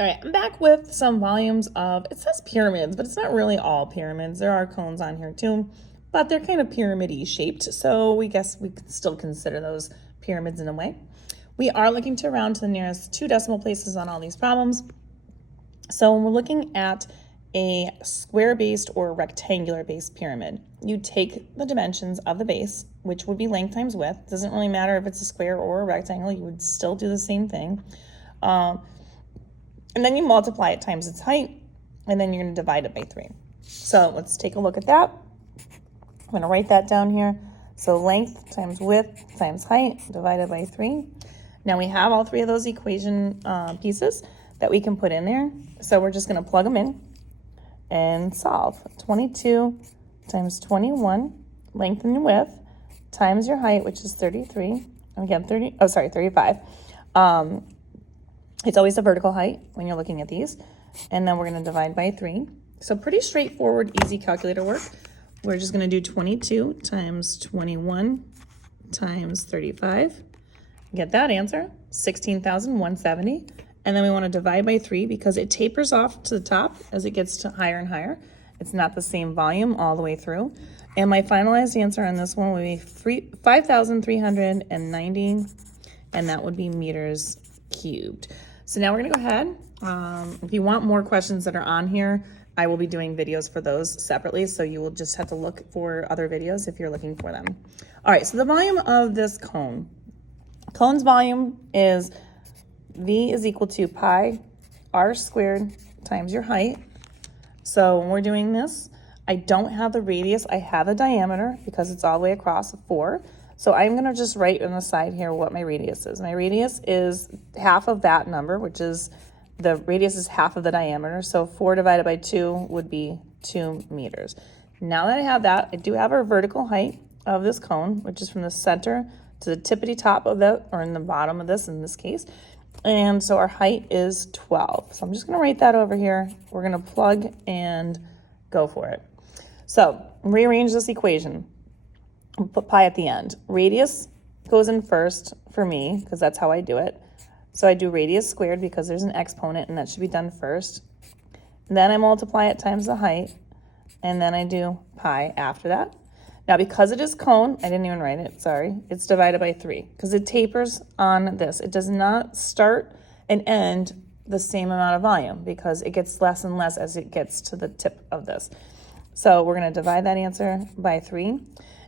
All right, I'm back with some volumes of, it says pyramids, but it's not really all pyramids. There are cones on here too, but they're kind of pyramid-y shaped. So we guess we could still consider those pyramids in a way. We are looking to round to the nearest 2 decimal places on all these problems. So when we're looking at a square-based or rectangular-based pyramid, you take the dimensions of the base, which would be length times width. It doesn't really matter if it's a square or a rectangle, you would still do the same thing. And then you multiply it times its height, and then you're going to divide it by 3. So let's take a look at that. I'm going to write that down here. So length times width times height divided by 3. Now we have all 3 of those equation pieces that we can put in there. So we're just going to plug them in and solve. 22 times 21, length and width, times your height, which is 33. And again, 35. It's always the vertical height when you're looking at these. And then we're going to divide by 3. So pretty straightforward, easy calculator work. We're just going to do 22 times 21 times 35. Get that answer, 16,170. And then we want to divide by 3 because it tapers off to the top as it gets to higher and higher. It's not the same volume all the way through. And my finalized answer on this one would be 5,390, and that would be meters cubed. So now we're going to go ahead. If you want more questions that are on here, I will be doing videos for those separately, so you will just have to look for other videos if you're looking for them. All right, so the volume of this cone. Cone's volume is V is equal to pi r squared times your height. So when we're doing this, I don't have the radius, I have the diameter because it's all the way across 4. So I'm going to just write on the side here what my radius is. My radius is half of that number, which is, the radius is half of the diameter. So 4 divided by 2 would be 2 meters. Now that I have that, I do have our vertical height of this cone, which is from the center to the tippity top of the, or in the bottom of this in this case. And so our height is 12. So I'm just going to write that over here. We're going to plug and go for it. So rearrange this equation. Put pi at the end. Radius goes in first for me because that's how I do it. So I do radius squared because there's an exponent and that should be done first. And then I multiply it times the height, and then I do pi after that. Now because it is cone, I didn't even write it, sorry, it's divided by 3 because it tapers on this. It does not start and end the same amount of volume because it gets less and less as it gets to the tip of this. So we're going to divide that answer by 3.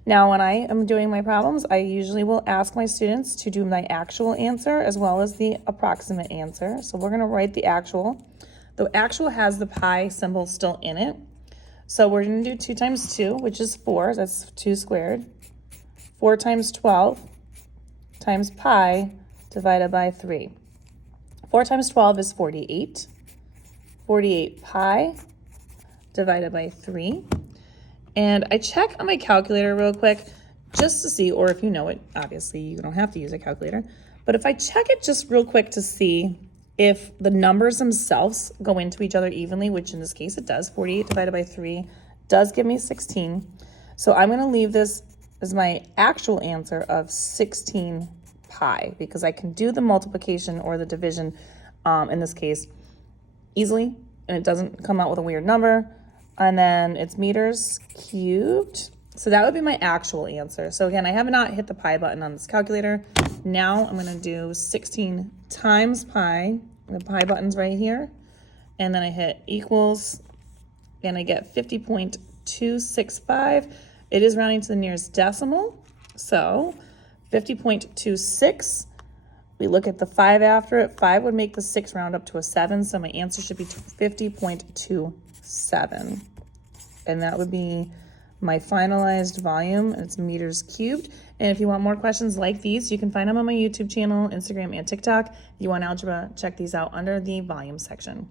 Now, when I am doing my problems, I usually will ask my students to do my actual answer as well as the approximate answer. So we're going to write the actual. The actual has the pi symbol still in it. So we're going to do 2 times 2, which is 4. That's 2 squared. 4 times 12 times pi divided by 3. 4 times 12 is 48. 48 pi divided by 3. And I check on my calculator real quick just to see, or if you know it, obviously you don't have to use a calculator, but if I check it just real quick to see if the numbers themselves go into each other evenly, which in this case it does, 48 divided by 3 does give me 16. So I'm going to leave this as my actual answer of 16 pi because I can do the multiplication or the division in this case easily, and it doesn't come out with a weird number. And then it's meters cubed. So that would be my actual answer. So again, I have not hit the pi button on this calculator. Now I'm going to do 16 times pi. The pi button's right here. And then I hit equals, and I get 50.265. It is rounding to the nearest decimal. So 50.26. We look at the 5 after it. 5 would make the 6 round up to a 7. So my answer should be 50.27. And that would be my finalized volume. It's meters cubed. And if you want more questions like these, you can find them on my YouTube channel, Instagram, and TikTok. If you want algebra, check these out under the volume section.